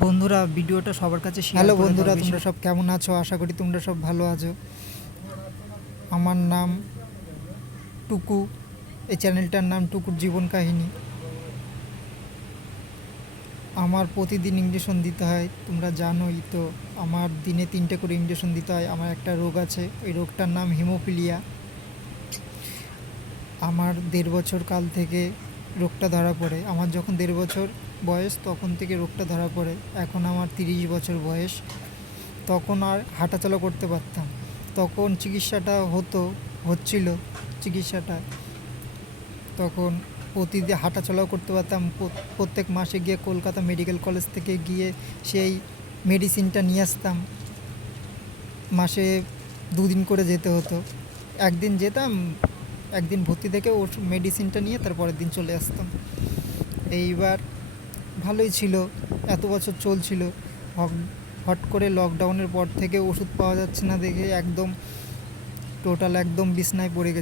বন্ধুরা, ভিডিওটা সবার কাছে শেয়ার হ্যালো করে দাও বন্ধুরা, বেশি। তোমরা সব কেমন আছো? আশা করি তোমরা সব ভালো আছো। আমার নাম টুকু। এই চ্যানেলটার নাম টুকুর জীবন কাহিনী। আমার প্রতিদিন ইঞ্জেকশন দিতে হয়, তোমরা জানোই তো। আমার দিনে 3টে করে ইঞ্জেকশন দিতে হয়। আমার একটা রোগ আছে, ওই রোগটার নাম হিমোফিলিয়া। আমার 1.5 বছর কাল থেকে রোগটা ধরা পড়ে। আমার যখন 1.5 বছর বয়স তখন থেকে রোগটা ধরা পড়ে। এখন আমার 30 বছর বয়স। তখন আর হাঁটাচলা করতে পারতাম। তখন চিকিৎসাটা হচ্ছিল চিকিৎসাটা তখন প্রতিদিন হাঁটাচলাও করতে পারতাম। প্রত্যেক মাসে গিয়ে কলকাতা মেডিকেল কলেজ থেকে গিয়ে সেই মেডিসিনটা নিয়ে আসতাম। মাসে 2 দিন করে যেতে হতো। একদিন যেতাম, একদিন ভর্তি থেকে ওষুধ মেডিসিনটা নিয়ে তারপরের দিন চলে আসতাম। এইবার ভালোই ছিল, এত বছর চলছিল। হট করে লকডাউনের পর থেকে ওষুধ পাওয়া যাচ্ছে না দেখে একদম টোটাল একদম বিছনায় পড়ে গেছে।